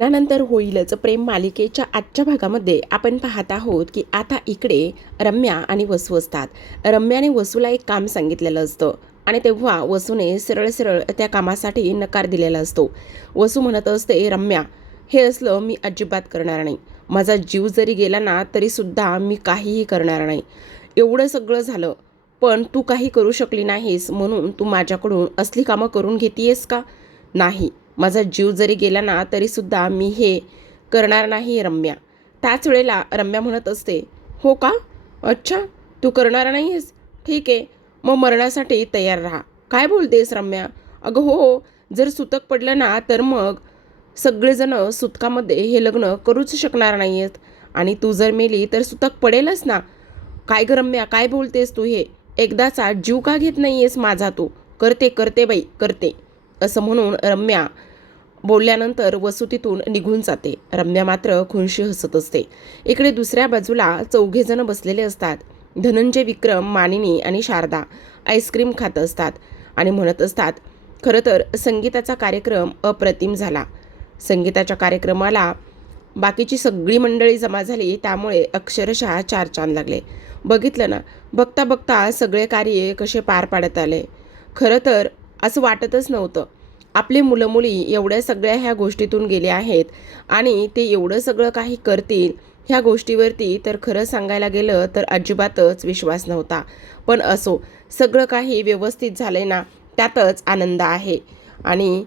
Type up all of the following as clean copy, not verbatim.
त्यानंतर होईलच प्रेम मालिकेच्या आजच्या भागामध्ये आपण पाहत आहोत की आता इकडे रम्या आणि वसू असतात. रम्याने वसूला एक काम सांगितलेलं असतं आणि तेव्हा वसूने सरळ सरळ त्या कामासाठी नकार दिलेला असतो. वसू म्हणत असते, रम्या, हे असलं मी अजिबात करणार नाही. माझा जीव जरी गेला ना तरीसुद्धा मी काहीही करणार नाही. एवढं सगळं झालं पण तू काही करू शकली नाहीस म्हणून तू माझ्याकडून असली कामं करून घेतीयेस का? नाही, माझा जीव जरी गेला ना तरीसुद्धा मी हे करणार नाही रम्या. त्याच वेळेला रम्या म्हणत असते, हो का? अच्छा, तू करणार नाही आहेस? ठीक आहे, मग मरणासाठी तयार राहा. काय बोलतेस रम्या? अगं हो, जर सुतक पडलं ना तर मग सगळेजण सुतकामध्ये हे लग्न करूच शकणार नाही आहेत आणि तू जर मेली तर सुतक पडेलच ना. काय ग रम्या, काय बोलतेस तू हे? एकदाचा जीव का घेत नाही आहेस माझा तू? करते करते बाई करते, असं म्हणून रम्या बोलल्यानंतर वसू तिथून निघून जाते. रम्या मात्र खुनशी हसत असते. इकडे दुसऱ्या बाजूला चौघेजण बसलेले असतात. धनंजय, विक्रम, मानिनी आणि शारदा आईस्क्रीम खात असतात आणि म्हणत असतात, खरं तर संगीताचा कार्यक्रम अप्रतिम झाला. संगीताच्या कार्यक्रमाला बाकीची सगळी मंडळी जमा झाली त्यामुळे अक्षरशः चार चांद लागले. बघितलं ना, बघता बघता सगळे कार्य कसे पार पाडत आले. खरं तर असं वाटतच नव्हतं. आपले मुलं मुली एवढ्या सगळ्या ह्या गोष्टीतून गेले आहेत आणि ते एवढं सगळं काही करतील ह्या गोष्टीवरती तर खरं सांगायला गेलं तर अजिबातच विश्वास नव्हता. पण असो, सगळं काही व्यवस्थित झालंय ना, त्यातच आनंद आहे. आणि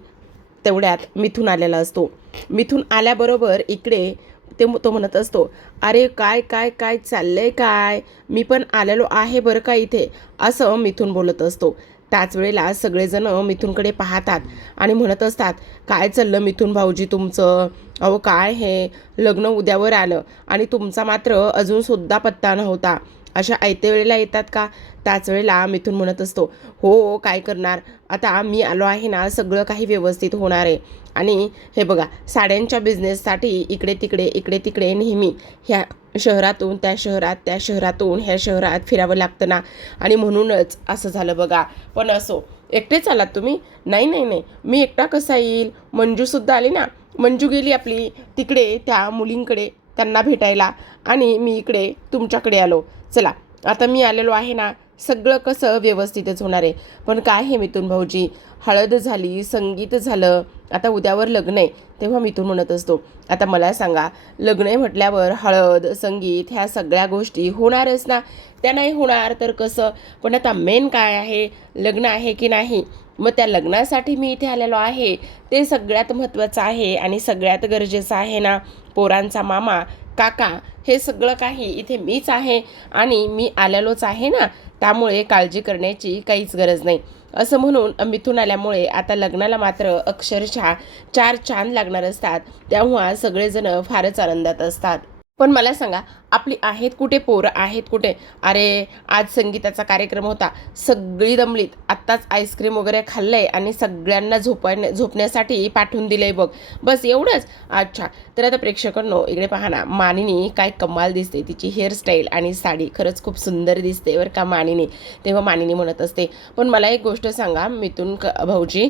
तेवढ्यात मिथून आलेला असतो. मिथून आल्याबरोबर इकडे तो म्हणत असतो, अरे काय काय काय चाललंय काय? मी पण आलेलो आहे बरं का इथे, असं मिथून बोलत असतो. त्याच वेळेला सगळेजण मिथूनकडे पाहतात आणि म्हणत असतात, काय चाललं मिथून भाऊजी तुमचं? अहो काय हे, लग्न उद्यावर आलं आणि तुमचा मात्र अजूनसुद्धा पत्ता नव्हता. अशा ऐते वेळेला येतात का? त्याच वेळेला मिथून म्हणत असतो, हो काय करणार, आता मी आलो आहे ना, सगळं काही व्यवस्थित होणार आहे. आणि हे बघा, साड्यांच्या बिझनेससाठी इकडे तिकडे नेहमी ह्या शहरातून त्या शहरात, त्या शहरातून ह्या शहरात फिरावं लागतं ना, आणि म्हणूनच असं झालं बघा. पण असो, एकटेच आलात तुम्ही? नाही नाही नाही, मी एकटा कसा येईल? मंजूसुद्धा आली ना. मंजू गेली आपली तिकडे त्या मुलींकडे त्यांना भेटायला आणि मी इकडे तुमच्याकडे आलो. चला, आता मी आलेलो आहे ना, सगळं कसं व्यवस्थितच होणार आहे. पण काय हे मिथून भाऊजी, हळद झाली, संगीत झालं, आता उद्यावर लग्न आहे. तेव्हा मिथून म्हणत असतो, आता मला सांगा, लग्न आहे म्हटल्यावर हळद संगीत ह्या सगळ्या गोष्टी होणारच ना. त्या नाही होणार तर कसं? पण आता मेन काय आहे, लग्न आहे की नाही? मग त्या लग्नासाठी मी इथे आलेलो आहे, ते सगळ्यात महत्त्वाचं आहे आणि सगळ्यात गरजेचं आहे ना. पोरांचा मामा, काका, हे सगळं काही इथे मीच आहे आणि मी आलेलोच आहे ना, त्यामुळे काळजी करण्याची काहीच गरज नाही, असं म्हणून मिथून आल्यामुळे आता लग्नाला मात्र अक्षरशः चार चांद लागणार असतात. तेव्हा सगळेजण फारच आनंदात असतात. पण मला सांगा, आपली आहेत कुठे पोरं, आहेत कुठे? अरे, आज संगीताचा कार्यक्रम होता, सगळी दमलीत, आत्ताच आईस्क्रीम वगैरे खाल्लंय आणि सगळ्यांना झोपण्यासाठी पाठवून दिलंय बघ. बस एवढंच? अच्छा, तर आता प्रेक्षकांनो इकडे पहा ना, मानिनी काय कमाल दिसते, तिची हेअरस्टाईल आणि साडी खरंच खूप सुंदर दिसते बरं का मानिनी. तेव्हा मानिनी म्हणत असते, पण मला एक गोष्ट सांगा मिथून भाऊजी,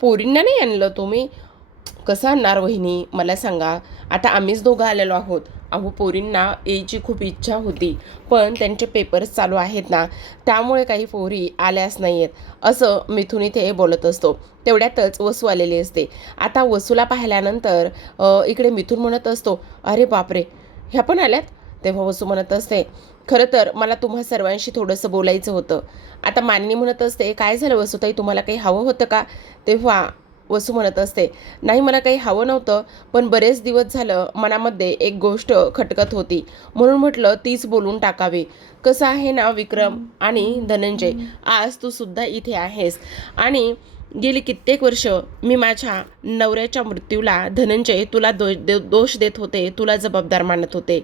पोरींना नाही आणलं तुम्ही? कसं आणणार वहिनी, मला सांगा. आता आम्हीच दोघं आलेलो आहोत. अहो, पोरींना यायची खूप इच्छा होती, पण त्यांचे पेपर्स चालू आहेत ना, त्यामुळे काही पोरी आल्याच नाही आहेत, असं मिथून इथे बोलत असतो. तेवढ्यातच वसू आलेली असते. आता वसूला पाहिल्यानंतर इकडे मिथून म्हणत असतो, अरे बापरे, ह्या पण आल्यात? तेव्हा वसू म्हणत असते, खरं तर मला तुम्हा सर्वांशी थोडंसं बोलायचं होतं. आता मानिनी म्हणत असते, काय झालं वसूताई, तुम्हाला काही हवं होतं का? तेव्हा वसू म्हणत असते, नाही मला काही हवं नव्हतं, पण बरेच दिवस झालं मनामध्ये एक गोष्ट खटकत होती, म्हणून म्हटलं तीच बोलून टाकावी. कसं आहे ना विक्रम आणि धनंजय, आज तू सुद्धा इथे आहेस आणि गेली कित्येक वर्ष मी माझ्या नवऱ्याच्या मृत्यूला धनंजय तुला दोष देत होते, तुला जबाबदार मानत होते.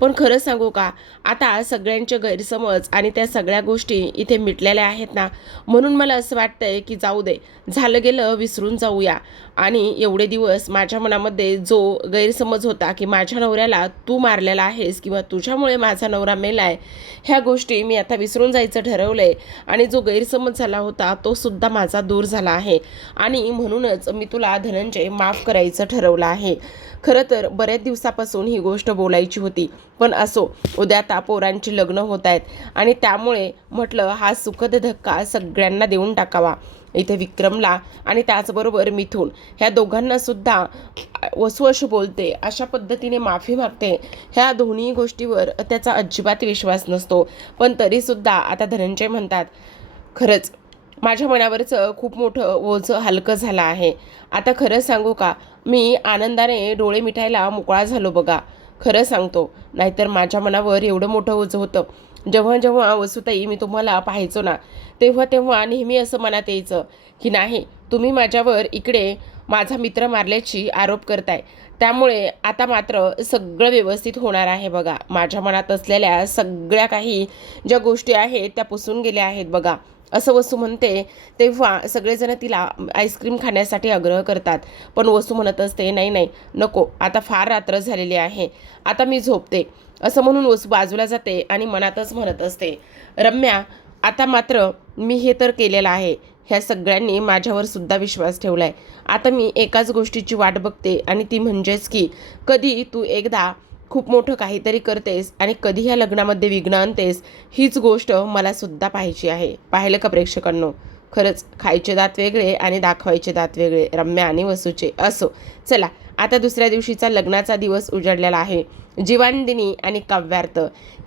पण खरं सांगू का, आता सगळ्यांचे गैरसमज आणि त्या सगळ्या गोष्टी इथे मिटलेल्या आहेत ना, म्हणून मला असं वाटतंय की जाऊ दे, झालं गेलं विसरून जाऊया. आणि एवढे दिवस माझ्या मनामध्ये जो गैरसमज होता की माझ्या नवऱ्याला तू मारलेला आहेस किंवा तुझ्यामुळे माझा नवरा मेलाय, ह्या गोष्टी मी आता विसरून जायचं ठरवलंय आणि जो गैरसमज झाला होता तो सुद्धा माझा दूर झाला आहे आणि म्हणूनच मी तुला धनंजय माफ करायचं ठरवलं आहे. खरं तर बऱ्याच दिवसापासून ही गोष्ट बोलायची होती, पण असो, उद्या आता पोरांची लग्न होत आहेत आणि त्यामुळे म्हटलं हा सुखद धक्का सगळ्यांना देऊन टाकावा. इथे विक्रमला आणि त्याचबरोबर मिथून ह्या दोघांना सुद्धा वसवश बोलते, अशा पद्धतीने माफी मागते. ह्या दोन्ही गोष्टीवर त्याचा अजिबात विश्वास नसतो. पण तरीसुद्धा आता धनंजय म्हणतात, खरंच माझ्या मनावरचं खूप मोठं ओझं हलकं झालं आहे. आता खरं सांगू का, मी आनंदाने डोळे मिटायला मोकळा झालो बघा. खरं सांगतो, नाहीतर माझ्या मनावर एवढं मोठं ओझं होतं. जेव्हा जेव्हा वसुताई मी तुम्हाला पाहायचो ना, तेव्हा तेव्हा नेहमी असं मनात यायचं की नाही, तुम्ही माझ्यावर इकडे माझा मित्र मारल्याची आरोप करताय. त्यामुळे आता मात्र सगळं व्यवस्थित होणार आहे बघा. माझ्या मनात असलेल्या सगळ्या काही ज्या गोष्टी आहेत त्या पुसून गेल्या आहेत बघा, असं वसू म्हणते. तेव्हा सगळेजण तिला आईस्क्रीम खाण्यासाठी आग्रह करतात, पण वसू म्हणत असते, नाही नाही नको, आता फार रात्र झालेली आहे, आता मी झोपते. असं म्हणून वसू बाजूला जाते आणि मनातच म्हणत असते, रम्या, आता मात्र मी हे तर केलेलं आहे, ह्या सगळ्यांनी माझ्यावर सुद्धा विश्वास ठेवला आहे. आता मी एकाच गोष्टीची वाट बघते आणि ती म्हणजेच की कधी तू एकदा खूप मोठं काहीतरी करतेस आणि कधी ह्या लग्नामध्ये विघ्न आणतेस, हीच गोष्ट मला सुद्धा पाहायची आहे. पाहिलं का प्रेक्षकांनो, खरंच खायचे दात वेगळे आणि दाखवायचे दात वेगळे रम्या आणि वसूचे. असो, चला आता दुसऱ्या दिवशीचा लग्नाचा दिवस उजाडलेला आहे. जीवानदिनी आणि काव्यार्थ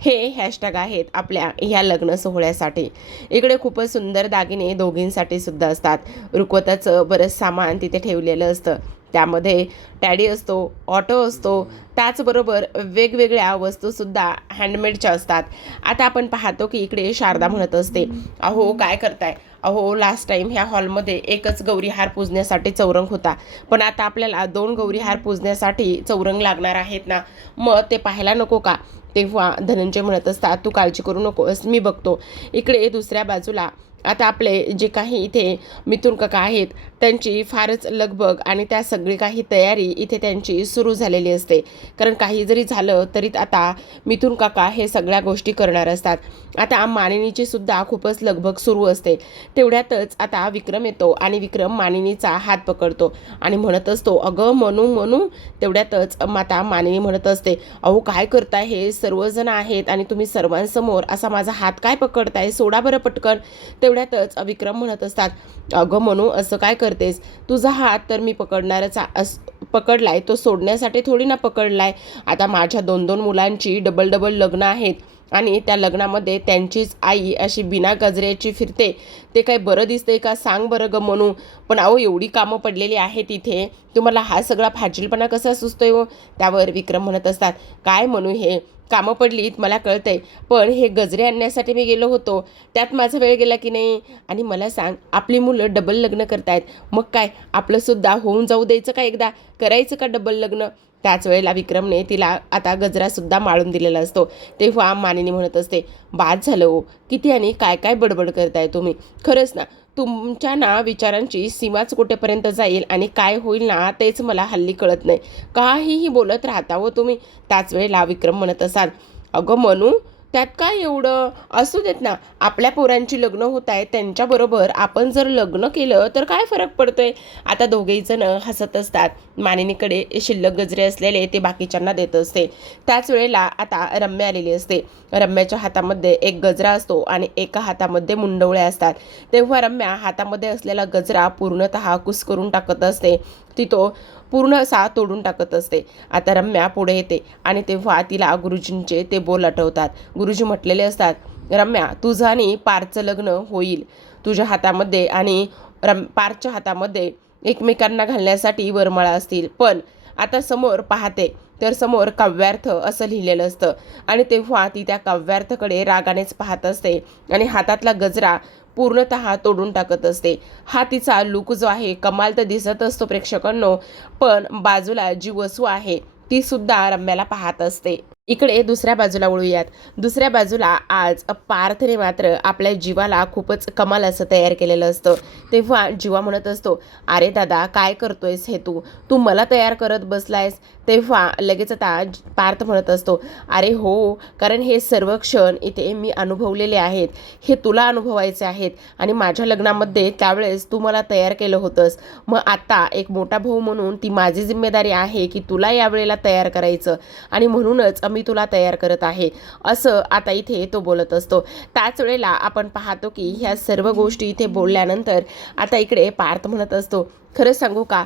हे हॅशटॅग आहेत आपल्या ह्या लग्न सोहळ्यासाठी. इकडे खूपच सुंदर दागिने दोघींसाठी सुद्धा असतात. रुखवताचं बरंच सामान तिथे ठेवलेलं असतं. त्यामध्ये टॅडी असतो, ऑटो असतो, त्याचबरोबर वेगवेगळ्या वस्तूसुद्धा हँडमेडच्या असतात. आता आपण पाहतो की इकडे शारदा म्हणत असते, अहो काय करताय, अहो लास्ट टाईम ह्या हॉलमध्ये एकच गौरी हार पूजण्यासाठी चौरंग होता, पण आता आपल्याला 2 गौरी हार पूजण्यासाठी चौरंग लागणार आहेत ना, मग ते पाहायला नको का. तेव्हा धनंजय म्हणत असतात, तू काळजी करू नकोस, मी बघतो. इकडे दुसऱ्या बाजूला आता आपले जे काही इथे मिथुन काका आहेत त्यांची फारच लगबग आणि त्या सगळी काही तयारी इथे त्यांची सुरू झालेली असते. कारण काही जरी झालं तरी आता मिथुन काका हे सगळ्या गोष्टी करणार असतात. आता मानिनीची सुद्धा खूपच लगबग सुरू असते. तेवढ्यातच आता विक्रम येतो आणि विक्रम मानिनीचा हात पकडतो आणि म्हणत असतो, अगं मनू मनू. तेवढ्यातच माता मानिनी म्हणत असते, अहो काय करताय, हे सर्वजण आहेत आणि तुम्ही सर्वांसमोर असा माझा हात काय पकडताय, सोडा बरं पटकन. तेवढ्यातच विक्रम म्हणत असतात, अगं मनू असं काय करतेस, तुझा हात तर मी पकडलाय, तो सोडण्यासाठी थोडी ना पकडलाय. आता माझ्या 2-2 मुलांची डबल लग्न आहेत आणि त्या लग्नामध्ये त्यांचीच आई अशी बिना गजऱ्याची फिरते, ते काय बरं दिसतंय का, सांग बरं ग मनू. पण अहो एवढी कामं पडलेली आहेत इथे, तुम्हाला हा सगळा फाजीलपणा कसा सुचतोय हो. त्यावर विक्रम म्हणत असतात, काय मनू, हे कामं पडलीत मला कळतंय, पण हे गजरे आणण्यासाठी मी गेलो होतो, त्यात माझा वेळ गेला की नाही. आणि मला सांग, आपली मुलं डबल लग्न करतायत, मग काय आपलंसुद्धा होऊन जाऊ द्यायचं का, एकदा करायचं का डबल लग्न. त्याच वेळेला विक्रमने तिला आता गजरासुद्धा माळून दिलेला असतो. तेव्हा मानिनी म्हणत असते, बाद झालं हो, किती आणि काय काय बडबड करताय तुम्ही. खरंच ना, तुमच्या ना विचारांची सीमाच कुठेपर्यंत जाईल आणि काय होईल ना तेच मला हल्ली कळत नाही. काहीही बोलत राहता हो तुम्ही. त्याच वेळेला विक्रम म्हणत असाल, अगं मनू त्यात काय एवढं, असू देत ना, आपल्या पोरांची लग्न होत आहेत त्यांच्याबरोबर आपण जर लग्न केलं तर काय फरक पडतोय. आता दोघेही जण हसत असतात. मानिनीकडे शिल्लक गजरे असलेले ते बाकीच्यांना देत असते. त्याच वेळेला आता रम्या आलेली असते. रम्याच्या हातामध्ये एक गजरा असतो आणि एका हातामध्ये मुंडवळ्या असतात. तेव्हा रम्या हातामध्ये असलेला गजरा पूर्णतः कुस करून टाकत असते. ती तो पूर्ण असा तोडून टाकत असते. आता रम्या पुढे येते आणि तेव्हा तिला गुरुजींचे ते बोल आठवतात. गुरुजी म्हटलेले असतात, रम्या तुझं आणि पारचं लग्न होईल. तुझ्या हातामध्ये आणि पारच्या हातामध्ये एकमेकांना घालण्यासाठी वरमाळा असतील. पण आता समोर पाहते तर समोर काव्यार्थ असं लिहिलेलं असतं आणि तेव्हा ती त्या काव्यार्थकडे रागानेच पाहत असते आणि हातातला गजरा पूर्णतः तोडून टाकत असते. हा तिचा लुक जो आहे कमाल तर दिसत असतो प्रेक्षकांनो, पण बाजूला जी वसू आहे ती सुद्धा रम्याला पाहत असते. इकडे दुसऱ्या बाजूला वळूयात. दुसऱ्या बाजूला आज पार्थने मात्र आपल्या जीवाला खूपच कमाल असं तयार केलेलं असतं. तेव्हा जीवा म्हणत असतो, "अरे दादा, काय करतोयस हे तू? तू मला तयार करत बसलायस?" तेव्हा लगेच आता पार्थ म्हणत असतो, "अरे हो, कारण हे सर्व क्षण इथे मी अनुभवलेले आहेत. हे तुला अनुभवायचे आहेत आणि माझ्या लग्नामध्ये त्यावेळेस तू मला तयार केलं होतंस. मग आता एक मोठा भाऊ म्हणून ती माझी जिम्मेदारी आहे की तुला यावेळेला तयार करायचं आणि म्हणूनच मी तुला तयार करत आहे." असं आता इथे तो बोलत असतो. त्याच वेळेला आपण पाहतो की ह्या सर्व गोष्टी इथे बोलल्यानंतर आता इकडे पार्थ म्हणत असतो, "खरं सांगू का,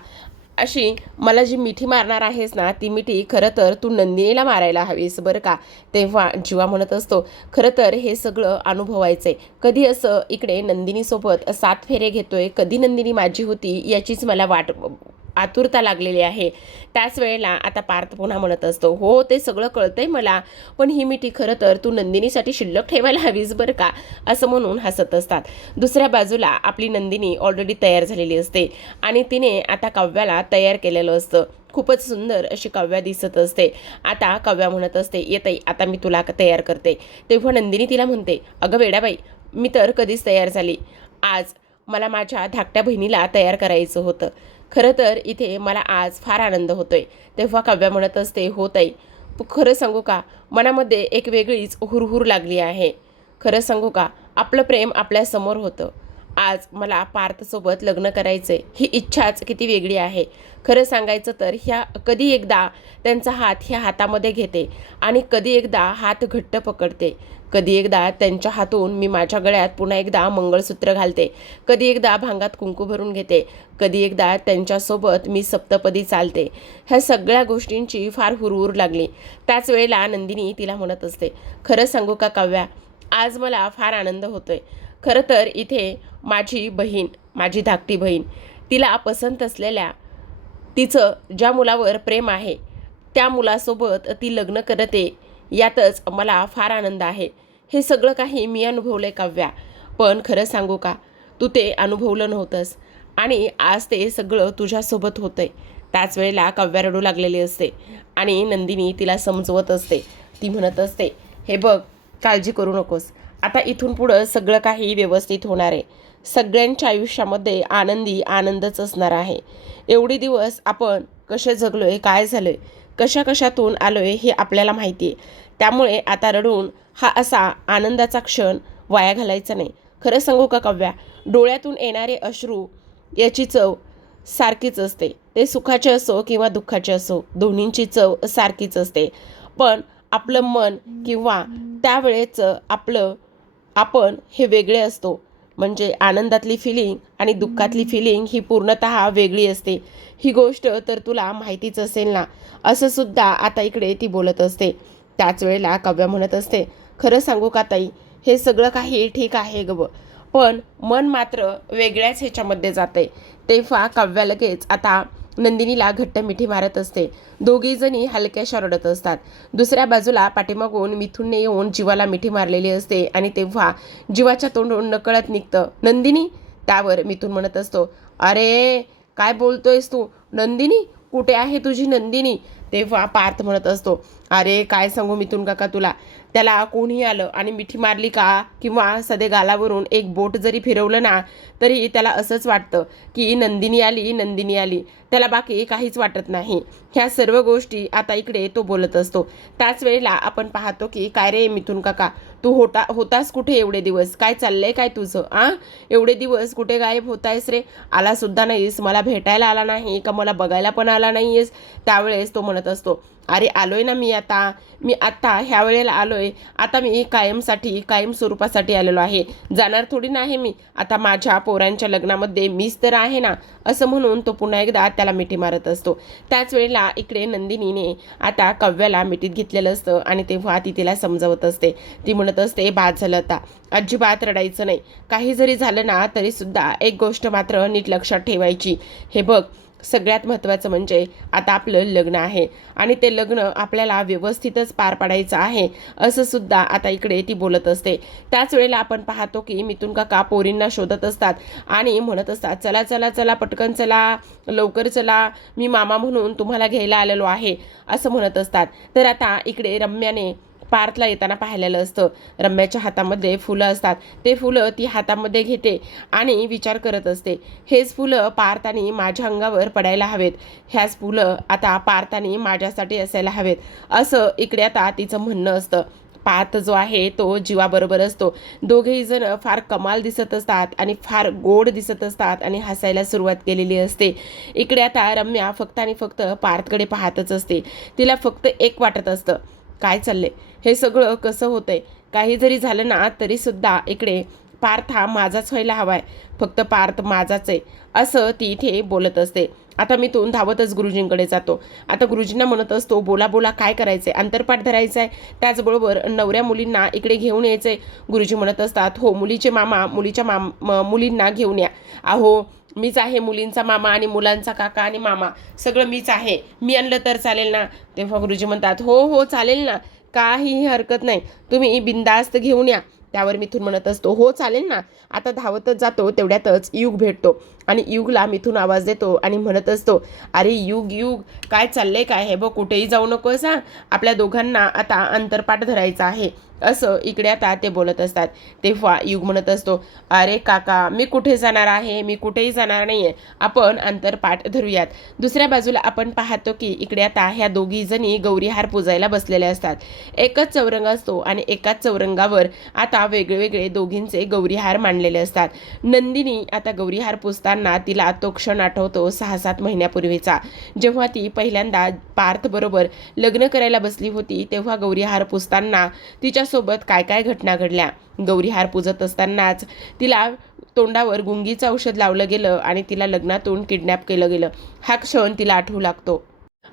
अशी मला जी मिठी मारणार आहेस ना, ती मिठी खरं तर तू नंदिनीला मारायला हवीस बरं का." तेव्हा जीवा म्हणत असतो, "खरं तर हे सगळं अनुभवायचंय. कधी असं इकडे नंदिनीसोबत 7 फेरे घेतोय, कधी नंदिनी माझी होती याचीच मला आतुरता लागलेली आहे." त्याच वेळेला आता पार्थ पुन्हा म्हणत असतो, "हो, ते सगळं कळतंय मला, पण ही मिठी खरं तर तू नंदिनीसाठी शिल्लक ठेवायला हवीस बरं का." असं म्हणून हसत असतात. दुसऱ्या बाजूला आपली नंदिनी ऑलरेडी तयार झालेली असते आणि तिने आता काव्याला तयार केलेलं असतं. खूपच सुंदर अशी काव्या दिसत असते. आता काव्या म्हणत असते, "येताई, आता मी तुला तयार करते." तेव्हा नंदिनी तिला म्हणते, "अगं वेडाबाई, मी तर कधीच तयार झाली. आज मला माझ्या धाकट्या बहिणीला तयार करायचं होतं. खरं तर इथे मला आज फार आनंद होतोय." तेव्हा काव्या म्हणत असते, "हो ताई, खरं सांगू का, मनामध्ये एक वेगळीच हुरहुर लागली आहे. खरं सांगू का, आपलं प्रेम आपल्यासमोर होतं. आज मला पार्थसोबत लग्न करायचंय, ही इच्छाच किती वेगळी आहे. खरं सांगायचं तर कधी एकदा त्यांचा हात ह्या हातामध्ये घेते आणि कधी एकदा हात घट्ट पकडते. कधी एकदा त्यांच्या हातून मी माझ्या गळ्यात पुन्हा एकदा मंगळसूत्र घालते. कधी एकदा भांगात कुंकू भरून घेते. कधी एकदा त्यांच्यासोबत मी सप्तपदी चालते." ह्या सगळ्या गोष्टींची फार हुरहुर लागली. त्याच वेळेला नंदिनी तिला म्हणत असते, "खरं सांगू का काव्या, आज मला फार आनंद होतोय. खरं तर इथे माझी बहीण, माझी धाकटी बहीण, तिला पसंत असलेल्या, तिचं ज्या मुलावर प्रेम आहे, त्या मुलासोबत ती लग्न करते, यातच मला फार आनंद आहे. हे सगळं काही मी अनुभवलंय काव्या. पण खरं सांगू का, तू ते अनुभवलं नव्हतंस आणि आज ते सगळं तुझ्यासोबत होतंय." त्याच वेळेला काव्या रडू लागलेली असते आणि नंदिनी तिला समजवत असते. ती म्हणत असते, "हे बघ, काळजी करू नकोस. आता इथून पुढं सगळं काही व्यवस्थित होणार आहे. सगळ्यांच्या आयुष्यामध्ये आनंदी आनंदच असणार आहे. एवढे दिवस आपण कसे जगलोय, काय झालोय, कशा कशातून आलोय हे आपल्याला माहिती आहे. त्यामुळे आता रडून हा असा आनंदाचा क्षण वाया घालायचा नाही." खरं सांगू का काव्या, डोळ्यातून येणारे अश्रू याची चव सारखीच असते. ते सुखाचे असो किंवा दुःखाचे असो, दोन्हींची चव सारखीच असते. पण आपलं मन किंवा त्यावेळेचं आपण हे वेगळे असतो. म्हणजे आनंदातली फिलिंग आणि दुःखातली फिलिंग ही पूर्णतः वेगळी असते. ही गोष्ट तर तुला माहितीच असेल ना. असं सुद्धा आता इकडे ती बोलत असते. त्याच वेळेला काव्या म्हणत असते, "खरं सांगू का ताई, हे सगळं काही ठीक आहे गं, पण मन मात्र वेगळ्याच ह्याच्यामध्ये जाते." तेव्हा काव्या लगेच आता नंदिनीला घट्ट मिठी मारत असते. दोघीजणी हलक्याशा रडत असतात. दुसऱ्या बाजूला पाठीमागून मिथुनने येऊन जीवाला मिठी मारलेली असते आणि तेव्हा जीवाच्या तोंडून नकळत निघतं, "नंदिनी." त्यावर मिथुन म्हणत असतो, "अरे काय बोलतोयस तू? नंदिनी कुठे आहे तुझी नंदिनी?" तेव्हा पार्थ म्हणत असतो, "अरे काय सांगू मिथुन काका तुला, त्याला कोणी आलं आणि मिठी मारली का किंवा सदे गालावरून एक बोट जरी फिरवलं ना, तरी त्याला असंच वाटतं की नंदिनी आली, नंदिनी आली. त्याला बाकी काहीच वाटत नाही." ह्या सर्व गोष्टी आता इकडे तो बोलत असतो. त्याच वेळेला आपण पाहतो की, "काय रे मिथुन काका, तू होतास कुठे एवढे दिवस? काय चाललंय काय तुझं? एवढे दिवस कुठे गायब होतायस रे? आला सुद्धा नाहीस, मला भेटायला आला नाही का, मला बघायला पण आला नाहीयेस?" त्यावेळेस तो म्हणत असतो, "अरे आलोय ना मी आता ह्या वेळेला आलोय. आता मी कायम स्वरूपासाठी आलेलो आहे. जाणार थोडी नाही मी. आता माझ्या पोरांच्या लग्नामध्ये मीच तर आहे ना." असं म्हणून तो पुन्हा एकदा त्याला मिठी मारत असतो. त्याच वेळेला इकडे नंदिनीने आता काव्याला मिठीत घेतलेलं असतं आणि तेव्हा ती तिला समजावत असते. ती म्हणत असते, "बाद झालं आता, अजिबात रडायचं नाही. काही जरी झालं ना तरी सुद्धा एक गोष्ट मात्र नीट लक्षात ठेवायची. हे बघ, सगळ्यात महत्त्वाचं म्हणजे आता आपलं लग्न आहे आणि ते लग्न आपल्याला व्यवस्थितच पार पाडायचं आहे असं सुद्धा आता इकडे ती बोलत असते. त्याच वेळेला आपण पाहतो की मिथुन काका पोरींना शोधत असतात आणि म्हणत असतात, चला चला चला पटकन चला, लवकर चला, मी मामा म्हणून तुम्हाला घ्यायला आलेलो आहे असं म्हणत असतात. तर आता इकडे रम्याने पार्थला येताना पाहिलेलं असतं. रम्याच्या हातामध्ये फुलं असतात. ते फुलं ती हातामध्ये घेते आणि विचार करत असते, हेच फुलं पार्थाने माझ्या अंगावर पडायला हवेत, ह्याच फुलं आता पार्थाने माझ्यासाठी असायला हवेत असं इकडे आता तिचं म्हणणं असतं. पार्थ जो आहे तो जीवाबरोबर असतो. दोघेही जण फार कमाल दिसत असतात आणि फार गोड दिसत असतात आणि हसायला सुरुवात केलेली असते. इकडे आता रम्या फक्त आणि फक्त पार्थकडे पाहतच असते. तिला फक्त एक वाटत असतं, काय चाललंय, हे सगळं कसं होतंय, काही जरी झालं ना तरी सुद्धा इकडे पार्थ हा माझाच व्हायला हवाय, फक्त पार्थ माझाच आहे असं ती इथे बोलत असते. आता मिथुन धावतच गुरुजींकडे जातो. आता गुरुजींना म्हणत असतो, बोला बोला काय करायचंय, अंतरपाठ धरायचा आहे, त्याचबरोबर नवऱ्या मुलींना इकडे घेऊन यायचंय. गुरुजी म्हणत असतात, हो मुलीचे मामा मुलीच्या मुलींना घेऊन या. अहो मीच आहे मुलींचा मामा आणि मुलांचा काका आणि मामा, सगळं मीच आहे, मी आणलं तर चालेल ना. तेव्हा गुरुजी म्हणतात, हो हो चालेल ना, काहीही हरकत नाही, तुम्ही बिंदास्त घेऊन या. त्यावर मिथुन म्हणत असतो, हो चालेल ना. आता धावतच जातो. तेवढ्यातच युग भेटतो आणि युगला मिथुन आवाज देतो आणि म्हणत असतो, अरे युग युग काय चाललंय काय, हे बघ कुठेही जाऊ नकोस हां, आपल्या दोघांना आता अंतरपाठ धरायचा आहे असं इकडे आता ते बोलत असतात. तेव्हा युग म्हणत असतो, अरे काका मी कुठे जाणार आहे, मी कुठेही जाणार नाही आहे, आपण अंतरपाठ धरूयात. दुसऱ्या बाजूला आपण पाहतो की इकडे आता ह्या दोघी जणी गौरीहार पुजायला बसलेल्या असतात. एकच चौरंग असतो आणि एकाच चौरंगावर आता वेगवेगळे दोघींचे गौरीहार मांडलेले असतात. नंदिनी आता गौरीहार पुजताना तिला तो क्षण आठवतो 6-7 महिन्यापूर्वीचा, जेव्हा ती पहिल्यांदा पार्थ बरोबर लग्न करायला बसली होती. तेव्हा गौरीहार पुजताना तिच्यासोबत काय काय घटना घडल्या. गौरीहार पूजत असतानाच तिला तोंडावर गुंगीचं औषध लावलं गेलं आणि तिला लग्नातून किडनॅप केलं गेलं. हा क्षण तिला आठवू लागतो.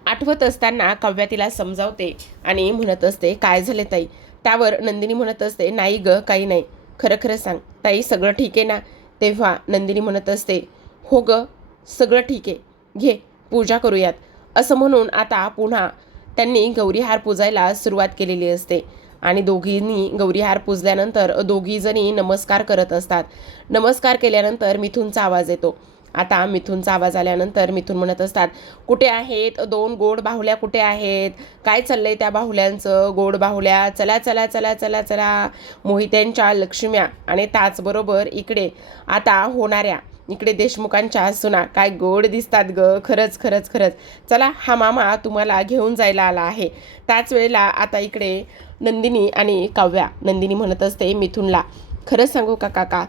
आठवत असताना काव्या तिला समजावते आणि म्हणत असते, काय झाले ताई. त्यावर नंदिनी म्हणत असते, नाही ग काही नाही, खरं खरं सांग ताई, सगळं ठीक आहे ना. तेव्हा नंदिनी म्हणत असते, हो ग सगळं ठीक आहे, घे पूजा करूयात असं म्हणून आता पुन्हा त्यांनी गौरीहार पूजायला सुरुवात केलेली असते. आणि दोघींनी गौरीहार पूजल्यानंतर दोघी जणी नमस्कार करत असतात. नमस्कार केल्यानंतर मिथुनचा आवाज येतो. आता मिथुनचा आवाज आल्यानंतर मिथुन म्हणत असतात, कुठे आहेत 2 गोड बाहुल्या, कुठे आहेत, काय चाललंय त्या बाहुल्यांचं, गोड बाहुल्या चला चला चला चला चला, मोहित्यांच्या लक्ष्म्या आणि त्याचबरोबर इकडे आता होणाऱ्या इकडे देशमुखांच्या सुना काय गोड दिसतात ग, खरंच खरंच खरंच, चला हा मामा तुम्हाला घेऊन जायला आला आहे. त्याच वेळेला आता इकडे नंदिनी आणि काव्या, नंदिनी म्हणत असते मिथुनला, खरंच सांगू का काका,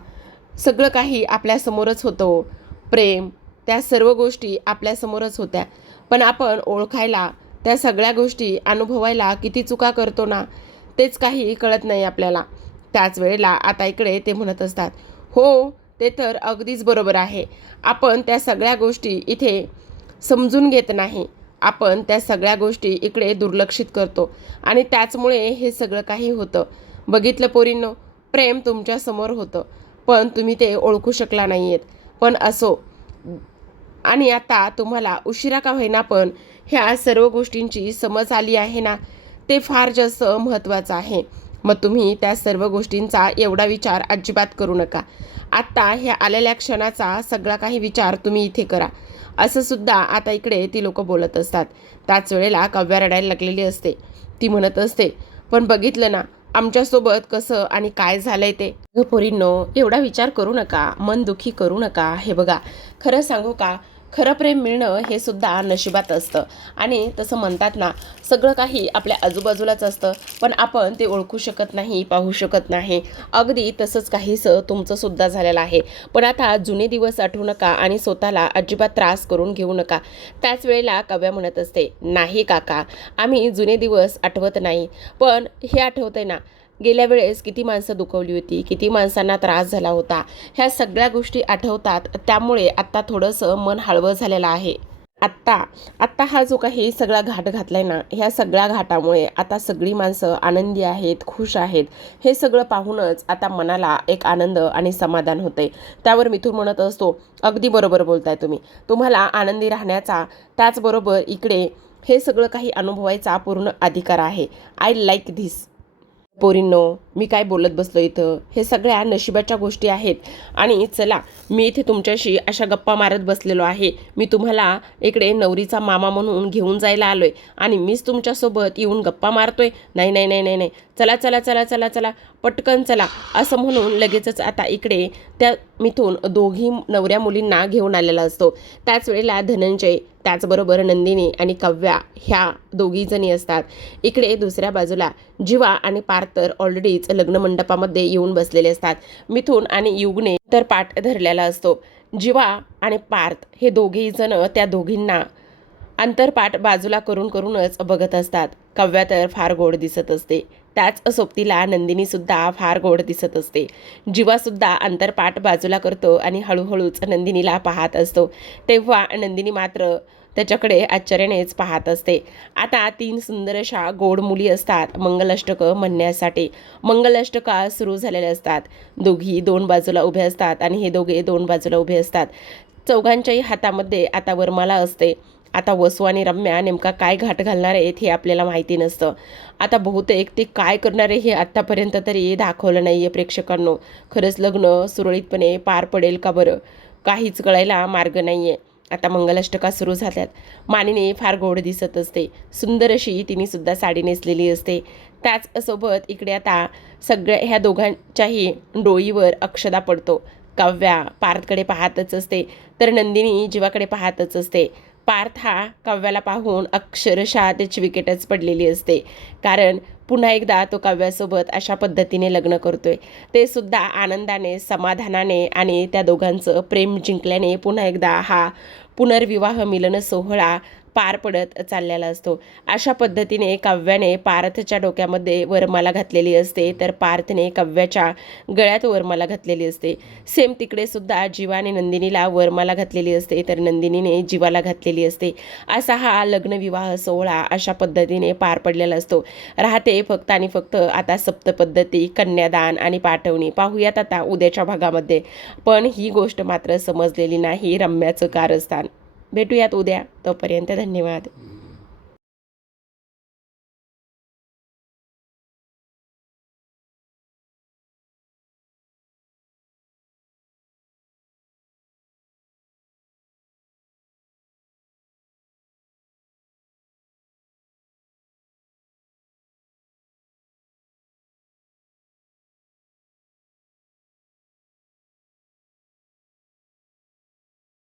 सगळं काही आपल्यासमोरच होतं, प्रेम त्या सर्व गोष्टी आपल्यासमोरच होत्या, पण आपण ओळखायला त्या सगळ्या गोष्टी अनुभवायला किती चुका करतो ना, तेच काही कळत नाही आपल्याला. त्याच वेळेला आता इकडे ते म्हणत असतात, हो ते तर अगदीच बरोबर आहे, आपण त्या सगळ्या गोष्टी इथे समजून घेत नाही, आपण त्या सगळ्या गोष्टी इकडे दुर्लक्षित करतो आणि त्याचमुळे हे सगळं काही होतं. बघितलं पोरींनो, प्रेम तुमच्यासमोर होतं पण तुम्ही ते ओळखू शकला नाही आहेत. पण असो, आणि आता तुम्हाला उशिरा का होईना पण ह्या सर्व गोष्टींची समज आली आहे ना, ते फार जास्त महत्त्वाचं आहे. मग तुम्ही त्या सर्व गोष्टींचा एवढा विचार अजिबात करू नका. आत्ता ह्या आलेल्या क्षणाचा सगळा काही विचार तुम्ही इथे करा असं सुद्धा आता इकडे ती लोक बोलत असतात. त्याच वेळेला काव्या रडायला लागलेली असते. ती म्हणत असते, पण बघितलं ना आमच्यासोबत कसं आणि काय झालंय ते. पोरींनो एवढा विचार करू नका, मन दुखी करू नका. हे बघा, खरं सांगू का, खरं प्रेम मिळणं हे सुद्धा नशिबात असतं आणि तसं म्हणतात ना, सगळं काही आपल्या आजूबाजूलाच असतं पण आपण ते ओळखू शकत नाही, पाहू शकत नाही. अगदी तसंच काहीसं तुमचं सुद्धा झालेलं आहे. पण आता जुने दिवस आठवू नका आणि स्वतःला अजिबात त्रास करून घेऊ नका. त्याच वेळेला काव्या म्हणत असते, नाही काका, आम्ही जुने दिवस आठवत नाही, पण हे आठवतंय ना, गेल्या वेळेस किती माणसं दुखवली होती, किती माणसांना त्रास झाला होता, ह्या सगळ्या गोष्टी आठवतात. त्यामुळे आत्ता थोडंसं मन हळवं झालेलं आहे. आत्ता आत्ता हा जो काही सगळा घाट घातलाय ना, ह्या सगळ्या घाटामुळे आता सगळी माणसं आनंदी आहेत, खुश आहेत. हे सगळं पाहूनच आता मनाला एक आनंद आणि समाधान होते. त्यावर मिथून म्हणत असतो, अगदी बरोबर बोलताय तुम्ही. तुम्हाला आनंदी राहण्याचा, त्याचबरोबर इकडे हे सगळं काही अनुभवायचा पूर्ण अधिकार आहे. I like this. पोरींनो, मी काय बोलत बसलो इथं, हे सगळ्या नशिबाच्या गोष्टी आहेत. आणि चला, मी इथे तुमच्याशी अशा गप्पा मारत बसलेलो आहे. मी तुम्हाला इकडे नवरीचा मामा म्हणून घेऊन जायला आलोय आणि मीच तुमच्यासोबत येऊन गप्पा मारतोय. नाही नाही नाही नाही नाही, चला चला चला चला चला, पटकन चला, असं म्हणून लगेचच आता इकडे त्या मिथून दोघी नवऱ्या मुलींना घेऊन आलेला असतो. त्याच वेळेला धनंजय, त्याचबरोबर नंदिनी आणि काव्या ह्या दोघी जणी असतात. इकडे दुसऱ्या बाजूला जीवा आणि पार्थ तर ऑलरेडीच लग्न मंडपामध्ये येऊन बसलेले असतात. मिथून आणि युगने तर पाठ धरलेला असतो. जीवा आणि पार्थ हे दोघेही जण त्या दोघींना अंतरपाठ बाजूला करूनच बघत असतात. काव्या तर फार गोड दिसत असते. त्याच सोबतीला नंदिनी सुद्धा फार गोड दिसत असते. जीवा सुद्धा अंतरपाठ बाजूला करतो आणि हळूहळूच नंदिनीला पाहत असतो. तेव्हा नंदिनी मात्र त्याच्याकडे आश्चर्यानेच पाहत असते. आता 3 सुंदर अशा गोड मुली असतात मंगलाष्टकं म्हणण्यासाठी. मंगलाष्टका सुरू झालेल्या असतात. दोघी 2 बाजूला उभे असतात आणि हे दोघे 2 बाजूला उभे असतात. चौघांच्याही हातामध्ये आता वरमाला असते. आता वसू आणि रम्या नेमका काय घाट घालणार आहेत हे आपल्याला माहिती नसतं. आता बहुतेक ते काय करणार आहे हे आत्तापर्यंत तरी दाखवलं नाही आहे प्रेक्षकांनो. खरंच लग्न सुरळीतपणे पार पडेल का बरं, काहीच कळायला मार्ग नाही आहे. आता मंगलाष्टका सुरू झाल्यात. मानिनी फार गोड दिसत असते. सुंदर अशी तिने सुद्धा साडी नेसलेली असते. त्याचसोबत इकडे आता सगळ्या ह्या दोघांच्याही डोळीवर अक्षदा पडतो. काव्या पार्थकडे पाहतच असते, तर नंदिनी जीवाकडे पाहतच असते. पार्थ हा काव्याला पाहून अक्षरशः त्याची विकेटच पडलेली असते. कारण पुन्हा एकदा तो काव्यासोबत अशा पद्धतीने लग्न करतोय. ते सुद्धा आनंदाने, समाधानाने आणि त्या दोघांचं प्रेम जिंकल्याने पुन्हा एकदा हा पुनर्विवाह मिलन सोहळा पार पडत चाललेला असतो. अशा पद्धतीने काव्याने पार्थच्या डोक्यामध्ये वरमाला घातलेली असते, तर पार्थने काव्याच्या गळ्यात वरमाला घातलेली असते. सेम तिकडे सुद्धा जीवाने नंदिनीला वरमाला घातलेली असते, तर नंदिनीने जीवाला घातलेली असते. असा हा लग्नविवाह सोहळा अशा पद्धतीने पार पडलेला असतो. राहते फक्त आणि फक्त आता सप्तपद्धती, कन्यादान आणि पाठवणी. पाहूयात आता उद्याच्या भागामध्ये. पण ही गोष्ट मात्र समजलेली नाही रम्याचं कारस्थान. भेटूयात उद्या. तोपर्यंत धन्यवाद.